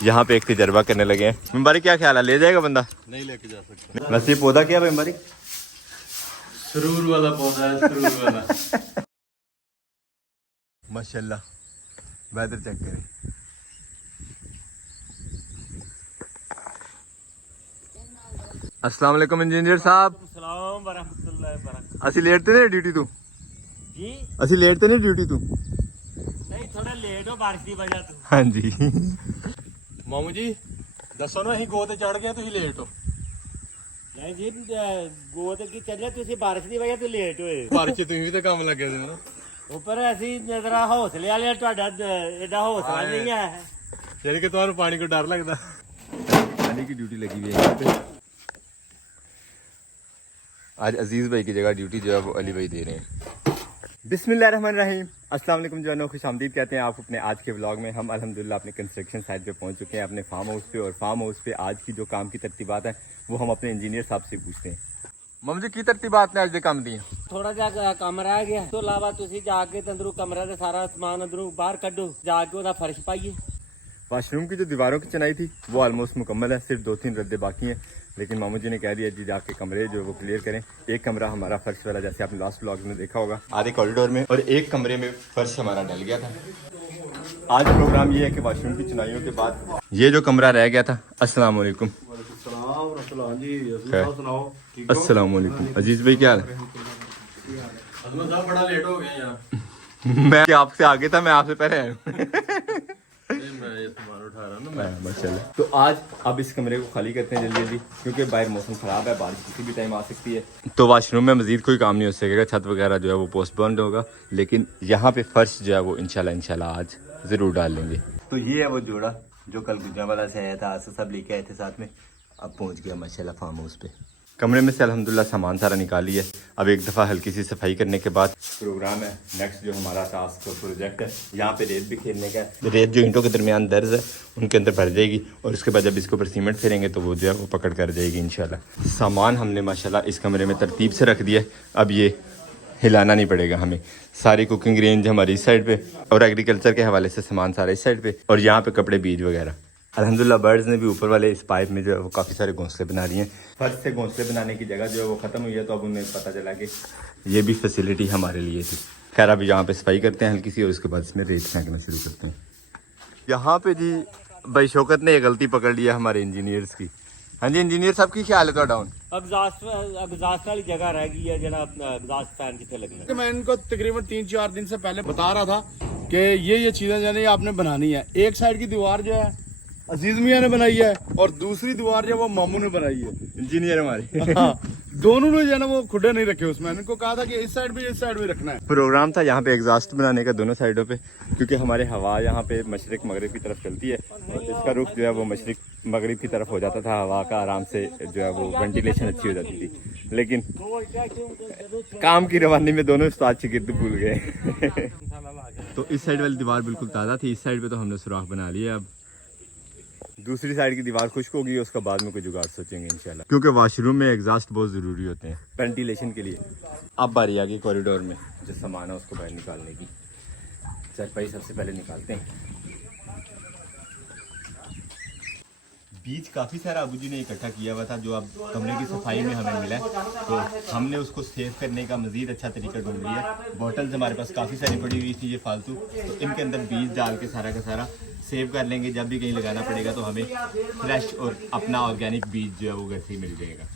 यहाँ पे एक तजर्बा करने लगे हैं। मेम्बारी क्या ख्याल है, ले जाएगा बंदा? नहीं लेके जा सकता। वैसे ये पौधा क्या है मेम्बारी? सरूर वाला पौधा है, सरूर वाला। माशाल्लाह, वेदर चेक करें। अस्सलाम वालेकुम इंजीनियर साहब। सलाम वरहमतुल्लाहि वबरकातुहू। ਅਸੀਂ ਲੇਟ ਤੇ ਨਹੀਂ ਡਿਊਟੀ ਤੋਂ? जी ਅਸੀਂ ਲੇਟ ਤੇ ਨਹੀਂ ਡਿਊਟੀ ਤੋਂ? नहीं थोड़ा लेट हो बारिश की वजह तो। ਹਾਂਜੀ। ਮਾਮੂ ਜੀ ਦੱਸੋ ਨਾ, ਅਸੀਂ ਗੋ ਤੇ ਚੜ ਗਏ, ਤੁਸੀਂ ਲੇਟ ਹੋ। नहीं जी गोद की चले तुसी बारिश की वजह तो लेट होए। ਪਰ ਚ ਤੁਸੀਂ ਵੀ ਤਾਂ ਕੰਮ ਲੱਗੇ ਸੀ ਨਾ। ऊपर ਅਸੀਂ जरा हौसले वाले ਤੁਹਾਡਾ एडा हौसला नहीं है। ਜਿਹੜੇ ਕਿ ਤੁਹਾਨੂੰ ਪਾਣੀ ਕੋ ਡਰ ਲੱਗਦਾ। पानी की ड्यूटी लगी हुई है यहाँ पे। आज अजीज भाई की जगह ड्यूटी जो है वो अली भाई दे रहे हैं। बिस्मिल्लाहिर्रहमानिर्रहीम, अस्सलाम वालेकुम जवानों, खुशामदीद कहते हैं आप अपने आज के व्लॉग में। हम अल्हम्दुलिल्लाह अपने कंस्ट्रक्शन साइट पे पहुंच चुके हैं, अपने फार्म हाउस पे। और फार्म हाउस पे आज की जो काम की तरतीबात है वो हम अपने इंजीनियर साहब से पूछते हैं। मम जी की तरतीबात ने आज दे काम दी? थोड़ा जा कम रह गया तो अलावा तुसी जाके अंदरों कमरा दे सारा सामान अंदरों बाहर कढो, जाके ओदा फर्श पाइए। वाशरूम की जो दीवारों की चिनाई थी वो ऑलमोस्ट मुकम्मल है, सिर्फ 2-3 रद्दे बाकी हैं। लेकिन मामू जी ने कह दिया जी जाके कमरे जो वो क्लियर करें। एक कमरा हमारा फर्श वाला, जैसे आपने लास्ट व्लॉग में देखा होगा, आधे कॉरिडोर में, और एक कमरे में फर्श हमारा डल गया था। आज प्रोग्राम ये है कि वाशरूम की चुनाइयों के बाद ये जो कमरा रह गया था। अस्सलाम वालेकुम। अस्सलाम वालेकुम। अजीज भाई क्या हाल है? अजमत साहब बड़ा लेट हो गए यहाँ। मैं आपसे आगे था, मैं आपसे पहले आया हूँ। मैं ये सामान उठा रहा हूँ ना। माशाल्लाह। तो आज अब इस कमरे को खाली करते हैं जल्दी जल्दी, क्योंकि बाहर मौसम ख़राब है, बारिश किसी भी टाइम आ सकती है। तो वाशरूम में मज़ीद कोई काम नहीं हो सकेगा, छत वगैरह जो है वो पोस्टपोन्ड होगा। लेकिन यहाँ पे फर्श जो है वो इंशाल्लाह आज ज़रूर डाल लेंगे। तो ये है वो जोड़ा जो कल गुजरांवाला से आया था, आज सब लेके आए थे साथ में। अब पहुँच गया माशाल्लाह फार्म हाउस पे। कमरे में से अल्हम्दुलिल्लाह सामान सारा निकाल लिया। अब एक दफ़ा हल्की सी सफाई करने के बाद प्रोग्राम है नेक्स्ट जो हमारा टास्क और प्रोजेक्ट है। यहाँ पे रेत भी खेलने का है। रेत जो ईंटों के दरमियान दर्ज है उनके अंदर भर जाएगी, और उसके बाद जब इसके ऊपर सीमेंट फेरेंगे तो वो जो है वो पकड़ कर जाएगी इंशाल्लाह। सामान हमने माशाल्लाह इस कमरे में तरतीब से रख दिया है। अब ये हिलाना नहीं पड़ेगा हमें। सारी कुकिंग रेंज हमारी इस साइड पे, और एग्रीकल्चर के हवाले से सामान सारा इस साइड पे, और यहाँ पे कपड़े, बीज वगैरह। अल्हम्दुलिल्लाह बर्ड्स ने भी ऊपर वाले इस पाइप में जो है वो काफ़ी सारे घोंसले बना रही हैं। फर्श से घोंसले बनाने की जगह जो है वो ख़त्म हुई है, तो अब उन्हें पता चला कि ये भी फैसिलिटी हमारे लिए थी। खैर अभी यहाँ पे सफाई करते हैं हल्की सी, और उसके बाद इसमें रेत फेंकना शुरू करते हैं। यहाँ पे जी भाई शौकत ने ये गलती पकड़ लिया हमारे इंजीनियर्स की। हाँ जी इंजीनियर साहब की ख्याल है तो डाउन एग्जॉस्ट वाली जगह रह गई है जरा एग्जॉस्ट फैन जिथे लगना। मैं इनको तकरीबन 3-4 दिन से पहले बता रहा था कि ये चीजें जो है आपने बनानी है। एक साइड की दीवार जो है अजीज मियाँ ने बनाई है, और दूसरी दीवार जो वो मामू ने बनाई है, इंजीनियर हमारे। हाँ, दोनों ने जो है ना वो खुडे नहीं रखे उसमें। इनको कहा था कि इस साइड भी रखना है। प्रोग्राम था यहाँ पे एग्जॉस्ट बनाने का दोनों साइडों पे, क्योंकि हमारे हवा यहाँ पे मशरिक मगरिब की तरफ चलती है, और इसका रुख जो है वो मशरिक मगरिब की तरफ हो जाता था। हवा का आराम से जो है वो वेंटिलेशन अच्छी हो जाती थी। लेकिन काम की रवानी में दोनों उस्ताद शिगिर्द भूल गए। तो इस साइड वाली दीवार बिल्कुल ताज़ा थी, इस साइड पे तो हमने सुराख बना लिया। अब दूसरी साइड की दीवार खुश्क होगी, उसका बाद में कोई जुगाड़ सोचेंगे इंशाल्लाह, क्योंकि वाशरूम में एग्जॉस्ट बहुत ज़रूरी होते हैं वेंटिलेशन के लिए। अब बारी आ गई कॉरिडोर में जो सामान है उसको बाहर निकालने की। चारपाई सबसे पहले निकालते हैं। बीज काफ़ी सारा अबू जी ने इकट्ठा किया हुआ था, जो अब कमरे की सफाई में हमें मिला है, तो हमने उसको सेव करने का मज़ीद अच्छा तरीका ढूंढ लिया। बॉटल्स हमारे पास काफ़ी सारी पड़ी हुई थी ये फालतू, तो इनके अंदर बीज डाल के सारा का सारा सेव कर लेंगे। जब भी कहीं लगाना पड़ेगा तो हमें फ्रेश और अपना ऑर्गेनिक बीज जो है वो घर से ही मिल जाएगा।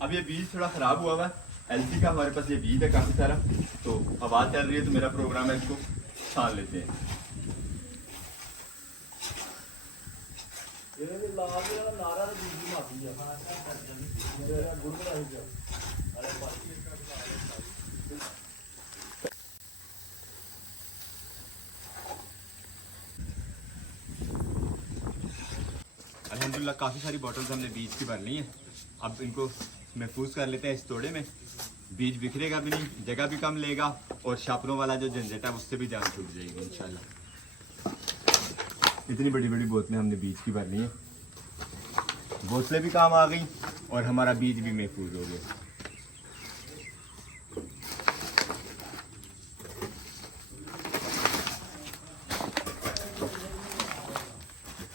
अब ये बीज थोड़ा ख़राब हुआ है, एलसी का हमारे पास ये बीज है काफ़ी सारा, तो हवा चल रही है तो मेरा प्रोग्राम है इसको छान लेते हैं। अल्हम्दुलिल्लाह काफ़ी सारी बॉटल्स हमने बीज की भर ली हैं। अब इनको महफूज कर लेते हैं इस तोड़े में। बीज बिखरेगा भी नहीं, जगह भी कम लेगा, और शापरों वाला जो झंझट है उससे भी जान छूट जाएगी इंशाल्लाह। इतनी बड़ी बड़ी बोतलें हमने बीज की भरनी है। बोतलें भी काम आ गई और हमारा बीज भी महफूज हो गया।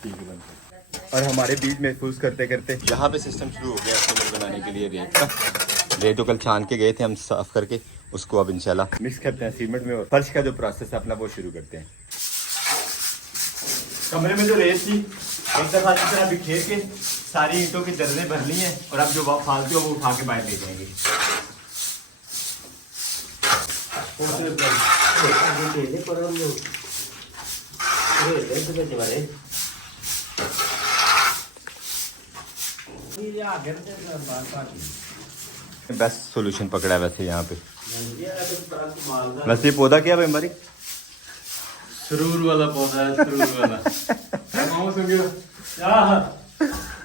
ठीक है बनता। और हमारे बीज महफूज करते करते यहाँ पे सिस्टम शुरू हो गया सीमेंट बनाने के लिए रेत का। रेत तो कल छान के गए थे हम साफ करके, उसको अब इंशाल्लाह मिक्स करते हैं सीमेंट में और फर्श का जो प्रोसेस है अपना वो शुरू करते हैं। कमरे में जो रेत थी एक दफा इस तरह बिखेर के सारी ईंटों की दर्रे भर ली हैं और अब जो फालतू है वो उठा के बाहर ले जाएंगे। बेस्ट सॉल्यूशन पकड़ा है वैसे यहाँ पे। वैसे ये पौधा क्या है हमारी? सरूर वाला पौधा है, सरूर वाला। मामा सुन गयो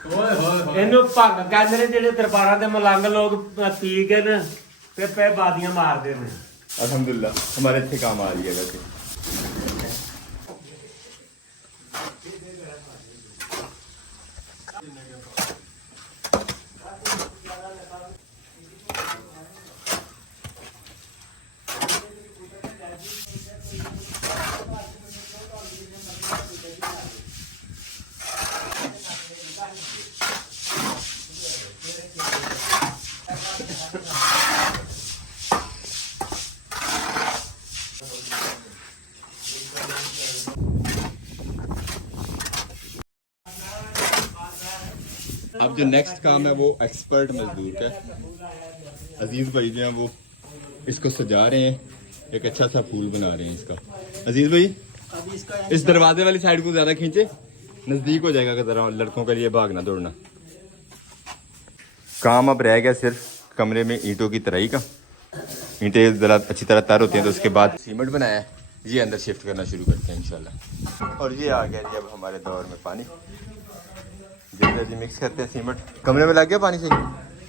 ओए होए ਇਹਨੂੰ ਭੰਗ ਕਹਿੰਦੇ ਨੇ ਜਿਹੜੇ ਦਰਬਾਰਾਂ ਦੇ ਮਲੰਗ ਲੋਕ ਪੀ ਕੇ ਨਾ ਪੇ ਬਾਦੀਆਂ ਮਾਰਦੇ ਨੇ। अल्हम्दुलिल्लाह हमारे अच्छे काम आ रही है वैसे। अब जो नेक्स्ट काम है वो एक्सपर्ट मजदूर का है। अजीज भाई जो हैं वो इसको सजा रहे हैं, एक अच्छा सा फूल बना रहे हैं इसका। अजीज भाई इस दरवाजे वाली साइड को ज्यादा खींचे, नजदीक हो जाएगा जरा लड़कों के लिए भागना दौड़ना। काम अब रह गया सिर्फ कमरे में ईंटों की तराई का। ईंटें जरा अच्छी तरह तैयार होती हैं तो उसके बाद सीमेंट बनाया है, ये अंदर शिफ्ट करना शुरू करते हैं इंशाल्लाह। और ये आ गया जी अब हमारे दौर में पानी, जल्दी जी मिक्स करते हैं सीमेंट। कमरे में लग गया पानी से?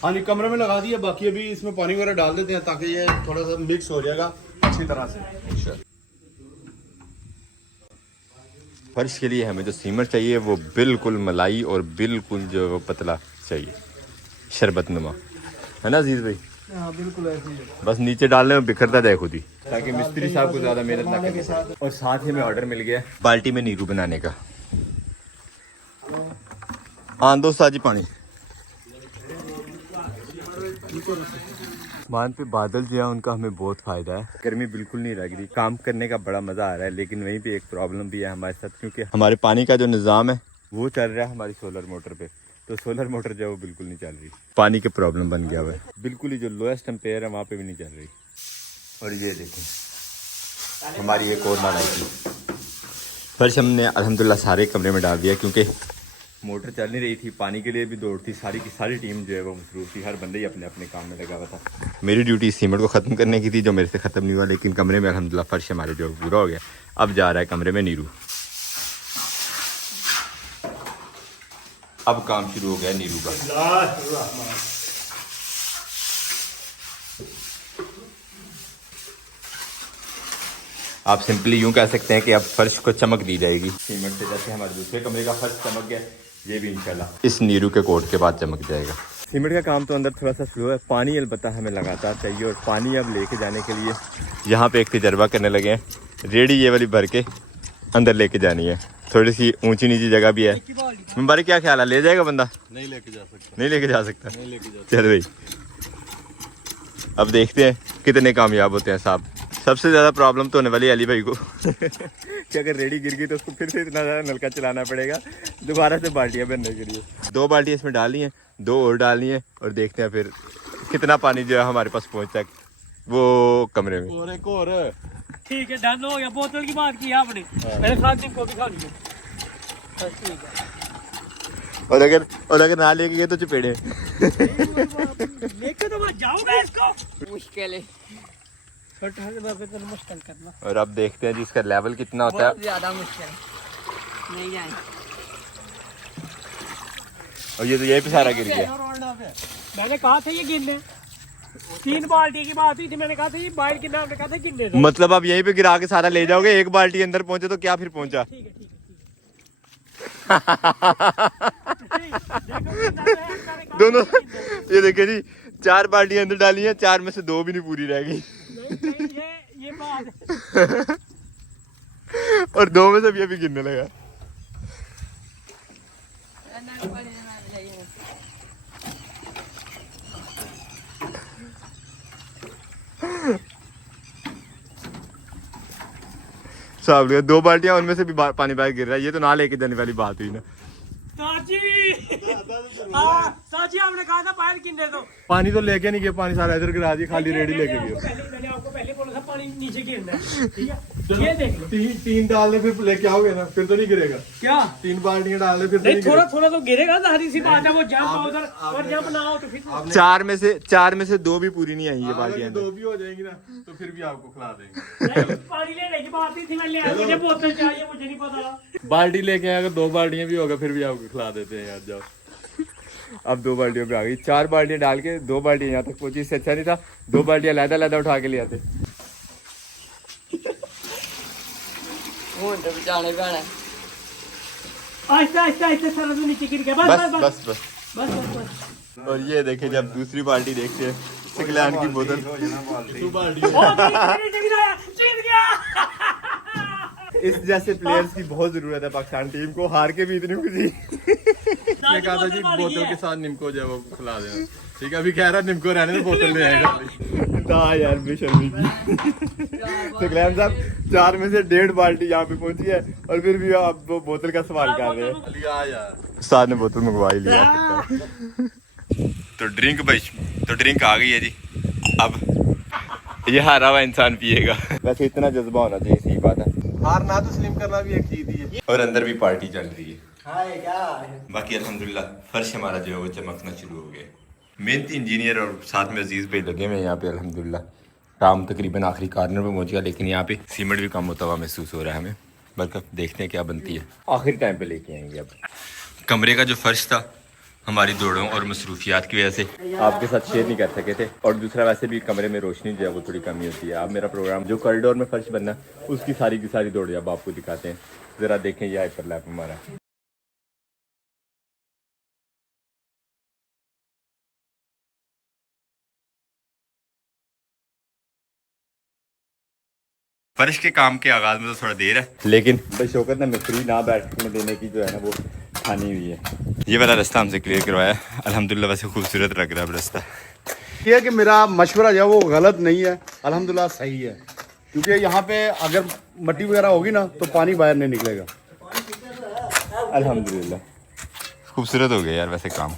हाँ जी कमरे में लगा दिया, बाकी अभी इसमें पानी वगैरह डाल देते हैं ताकि ये थोड़ा सा मिक्स हो जाएगा अच्छी तरह से। फर्श के लिए हमें जो सीमेंट चाहिए वो बिल्कुल मलाई और बिल्कुल जो वो पतला चाहिए, शरबत नुमा, है ना अजीज भाई? हाँ बिल्कुल ऐसे ही है। बस नीचे डालने में बिखरता जाए खुद ही, ताकि मिस्त्री साहब को ज्यादा मेहनत ना करनी। और साथ ही में ऑर्डर मिल गया बाल्टी में नीरू बनाने का। हाँ दोस्त आज ही पानी मान पे बादल जो है उनका हमें बहुत फायदा है। गर्मी बिल्कुल नहीं लग रही, काम करने का बड़ा मजा आ रहा है। लेकिन वहीं पे एक प्रॉब्लम भी है हमारे साथ, क्योंकि हमारे पानी का जो निज़ाम है वो चल रहा है हमारी सोलर मोटर पे, तो सोलर मोटर जो है वो बिल्कुल नहीं चल रही। पानी के प्रॉब्लम बन गया हुआ है, बिल्कुल ही जो लोएस्ट एम्पेयर है वहाँ पे भी नहीं चल रही। और ये देखें हमारी एक और नालाई थी। फर्श हमने अल्हम्दुलिल्लाह सारे कमरे में डाल दिया, क्योंकि मोटर चल नहीं रही थी, पानी के लिए भी दौड़ थी। सारी की सारी टीम जो है वो मसरूफ थी, हर बंदे ही अपने अपने काम में लगा हुआ था। मेरी ड्यूटी सीमेंट को ख़त्म करने की थी, जो मेरे से ख़त्म नहीं हुआ। लेकिन कमरे में अल्हम्दुलिल्लाह फर्श हमारे जो पूरा हो गया। अब जा रहा है कमरे में नीरू। अब काम शुरू हो गया नीरू का। आप सिंपली यूं कह सकते हैं कि अब फर्श को चमक दी जाएगी सीमेंट से, जैसे हमारे दूसरे कमरे का फर्श चमक गया, ये भी इंशाल्लाह इस नीरू के कोट के बाद चमक जाएगा। सीमेंट का काम तो अंदर थोड़ा सा स्लो है, पानी अलबत्ता हमें लगातार चाहिए। और पानी अब लेके जाने के लिए यहाँ पे एक तजर्बा करने लगे हैं, रेडी ये वाली भर के अंदर लेके जानी है। थोड़ी सी ऊंची नीची जगह भी है। मुबारक क्या ख्याल है, ले जाएगा बंदा? नहीं लेके जा सकता, नहीं लेके जा सकता। नहीं लेके जा चल भाई अब देखते हैं कितने कामयाब होते हैं साहब। सबसे ज़्यादा प्रॉब्लम तो होने वाली है अली भाई को कि अगर रेडी गिर गई तो उसको फिर से इतना ज़्यादा नलका चलाना पड़ेगा दोबारा से बाल्टियाँ भरने के लिए। 2 बाल्टियाँ इसमें डालनी है, 2 और डालनी है, और देखते हैं फिर कितना पानी जो है हमारे पास पहुँचता है वो कमरे में। और एक और ठीक है, डन हो गया। बोतल की बात की आपने, मैंने साथ को भी खा लिया। बस ठीक है। और अगर ना लेके गए तो चपेड़े लेके तो मैं जाऊंगा इसको। मुश्किल है, मुश्किल करना। और अब देखते हैं जी इसका लेवल कितना होता है। ज्यादा मुश्किल नहीं जाए। और ये तो यही पे सारा गिर गया। मैंने कहा था ये गिरने, 3 बाल्टी की बात हुई थी। मैंने कहा था ये बाइक गिरना, आपने कहा था गिरने दो। मतलब अब यहीं पे गिरा के सारा ले जाओगे, एक बाल्टी अंदर पहुंचे तो क्या फिर पहुंचा। ठीक है ठीक है ठीक दोनों ये देखिए जी 4 बाल्टियां अंदर डाली हैं, 4 में से 2 भी नहीं पूरी रह गई ये बात और 2 में से भी अभी गिरने लगा। साहब 2 बाल्टियां उनमें से भी पानी बाहर गिर रहा है। ये तो ना लेके जाने वाली बात हुई ना। साची हाँ साची आपने कहा था बाहर किन्ने दो पानी तो लेके नहीं गए, पानी सारा इधर गिरा दिया, खाली रेडी लेके गए। मैंने आपको पहले बोला था पानी नीचे गिरना है, ठीक है ये देख लो। 3 डाल दे फिर लेके आओगे ना, फिर तो नहीं गिरेगा। क्या 3 बाल्टियां डाल दे फिर तो नहीं, नहीं थोड़ा गिरेगा। थोड़ा तो गिरेगा, सारी सी बात है। वो जंप उधर और जंप ना हो तो फिर 4 में से 2 भी पूरी नहीं आई ये अगर ये बाल्टियां। 2 भी हो जाएंगी ना तो फिर भी आपको खिला देंगे। नहीं, पानी लेने की बात नहीं थी। मैं ले आया, मुझे बोतल चाहिए, मुझे नहीं पता। बाल्टी लेके आए, अगर 2 बाल्टियां भी होगा फिर भी आपको खिला देते हैं यार। जाओ अब 2 बाल्टियों पे आ गई। 4 बाल्टियां डाल के 2 बाल्टियां यहाँ तक पहुंची। इससे अच्छा नहीं था 2 बाल्टियां लैदा उठा के ले आते। आहिस्ता आहिस्ता आहिस्ता सारा तो नीचे गिर गया। बस बस बस बस बस बस बस। और ये देखे जब दूसरी बाल्टी देखते हैं इंग्लैंड की बोतल। जीत गया। इस जैसे प्लेयर्स की बहुत जरूरत है पाकिस्तान टीम को। हार के भी इतनी खुशी। मैं कहा था जी बोतल के साथ निम्को जो है वो खिला देना। ठीक है, अभी कह रहा निम्को रहने दो, बोतल ले आएगा। हाँ यार बेशर्मी की। तो ग्लैम साहब 4 में से 1.5 बाल्टी यहाँ पे पहुंची है और फिर भी आप वो बोतल का सवाल कर रहे हैं। लिया यार, उस्ताद ने बोतल मंगवा ही लिया। तो ड्रिंक आ गई है जी। अब ये हारा हुआ इंसान पिएगा। वैसे इतना जज्बा होना चाहिए, सही बात है। हार ना तो स्लिम करना भी एक चीज ही है। और अंदर भी पार्टी चल रही है। बाकी अल्हम्दुलिल्लाह फर्श हमारा जो है वो चमकना शुरू हो गया। मेहनती इंजीनियर और साथ में अजीज भाई लगे हुए हैं यहाँ पे। अल्हम्दुलिल्लाह काम तकरीबन आखिरी कॉर्नर पे पहुंच गया, लेकिन यहाँ पे सीमेंट भी कम होता हुआ महसूस हो रहा है हमें। बल्कि देखते हैं क्या बनती है, आखिरी टाइम पे लेके आएंगे। अब कमरे का जो फर्श था हमारी दौड़ों और मसरूफियात की वजह से आपके साथ शेयर नहीं कर सके थे, और दूसरा वैसे भी कमरे में रोशनी जो है वो थोड़ी कमी होती है। अब मेरा प्रोग्राम जो कॉरिडोर में फर्श बनना उसकी सारी की सारी दौड़ अब आपको दिखाते हैं। ज़रा देखें यह हाइपरलैप हमारा। फर्श के काम के आगाज में तो थोड़ा देर है, लेकिन भाई शौकत ने मिस्त्री ना बैठने देने की जो है ना वो ठानी हुई है। ये वाला रास्ता हमसे क्लियर करवाया। अल्हम्दुलिल्लाह वैसे खूबसूरत लग रहा है रास्ता। ये है कि मेरा मशवरा जो है वो गलत नहीं है, अल्हम्दुलिल्लाह सही है। क्योंकि यहाँ पे अगर मट्टी वगैरह होगी ना तो पानी बाहर नहीं निकलेगा। अल्हम्दुलिल्लाह खूबसूरत हो गया यार। वैसे काम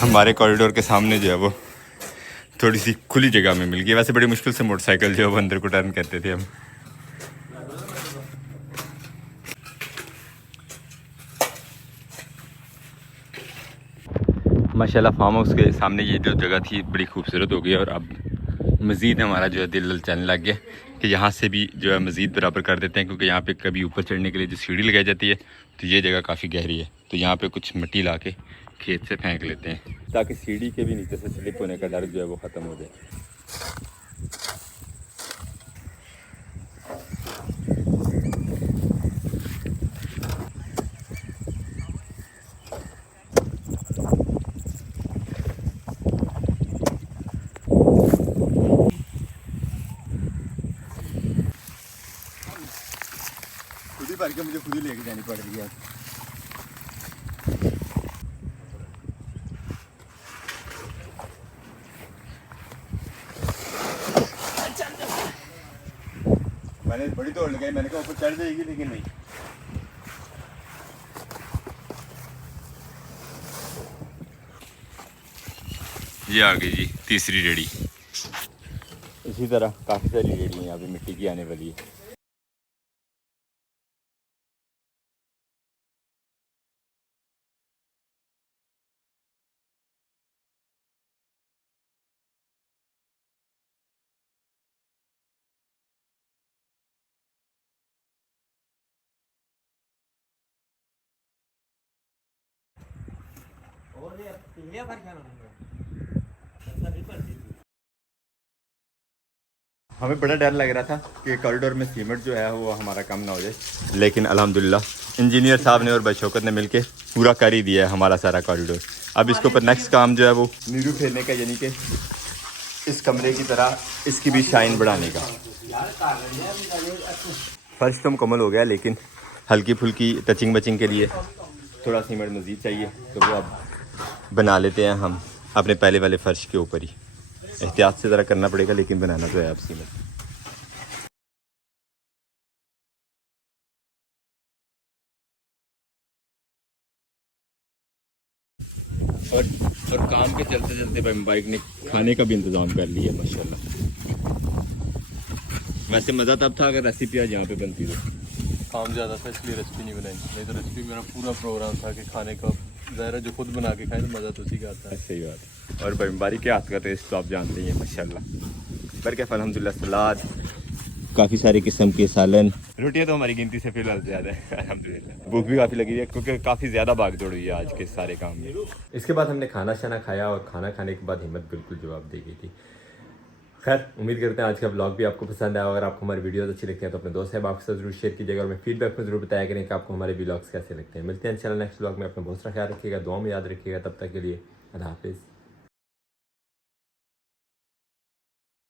हमारे कॉरिडोर के सामने जो है वो थोड़ी सी खुली जगह में मिल गई। वैसे बड़ी मुश्किल से मोटरसाइकिल जो है वो अंदर को टर्न करते थे हम। माशाल्लाह फार्म हाउस के सामने ये जो जगह थी बड़ी खूबसूरत हो गई, और अब मज़ीद हमारा जो है दिल चलने लग गया कि यहाँ से भी जो है मज़ीद बराबर कर देते हैं। क्योंकि यहाँ पे कभी ऊपर चढ़ने के लिए जो सीढ़ी लगाई जाती है तो ये जगह काफ़ी गहरी है, तो यहाँ पे कुछ मिट्टी ला के खेत से फेंक लेते हैं ताकि सीढ़ी के भी नीचे से स्लिप होने का डर जो है वो ख़त्म हो जाए। खुद ही भर के मुझे खुद ही लेके जानी पड़ रही है। मैंने बड़ी दौड़ लगाई, मैंने कहा ऊपर चढ़ जाएगी, लेकिन नहीं। ये आ गई जी तीसरी रेडी। इसी तरह काफ़ी सारी रेडी यहाँ पे मिट्टी की आने वाली है। हमें बड़ा डर लग रहा था कि कॉरिडोर में सीमेंट जो है वो हमारा कम ना हो जाए, लेकिन अल्हम्दुलिल्लाह इंजीनियर साहब ने और भाई शौकत ने मिलके पूरा कर ही दिया है हमारा सारा कॉरिडोर। अब इसके ऊपर नेक्स्ट काम जो है वो नीरू फेरने का, यानी कि इस कमरे की तरह इसकी भी शाइन बढ़ाने का। फर्श तो मुकम्मल हो गया, लेकिन हल्की फुल्की टचिंग बचिंग के लिए थोड़ा सीमेंट मज़ीद चाहिए, तो वो अब बना लेते हैं हम अपने पहले वाले फर्श के ऊपर ही। एहतियात से ज़रा करना पड़ेगा, लेकिन बनाना तो है अब सीमेंट। और काम के चलते चलते भाई बाइक ने खाने का भी इंतज़ाम कर लिया माशाल्लाह। वैसे मज़ा तब था अगर रेसिपी आज यहाँ पे बनती तो। काम ज़्यादा था इसलिए रेसिपी नहीं बनाई, नहीं तो रेसिपी मेरा पूरा प्रोग्राम था कि खाने का ज़ाहिर है जो खुद बना के खाए तो मज़ा तो उसी का आता है। सही बात है। और भाई बारी के हाथ का टेस्ट तो आप जानते ही हैं माशाल्लाह। बरकत अल्हम्दुलिल्लाह, सलाद, काफ़ी सारे किस्म के सालन, रोटियां तो हमारी गिनती से फिलहाल ज़्यादा है अल्हम्दुलिल्लाह। भूख भी काफ़ी लगी है क्योंकि काफ़ी ज़्यादा भाग दौड़ हुई है आज के सारे काम में। इसके बाद हमने खाना शाना खाया और खाना खाने के बाद हिम्मत बिल्कुल जवाब दे गई थी। खैर उम्मीद करते हैं आज का ब्लॉग भी आपको पसंद आया। अगर आपको हमारी वीडियोस अच्छी लगती हैं तो अपने दोस्त साहब आपके साथ जरूर शेयर कीजिएगा और मैं फीडबैक में जरूर बताया करें कि आपको हमारे ब्लॉग्स कैसे लगते हैं। मिलते हैं इंशाल्लाह नेक्स्ट ब्लॉग में। अपना बहुत सारा ख्याल रखिएगा, दुआ में याद रखिएगा। तब तक के लिए अल्लाह हाफिज़।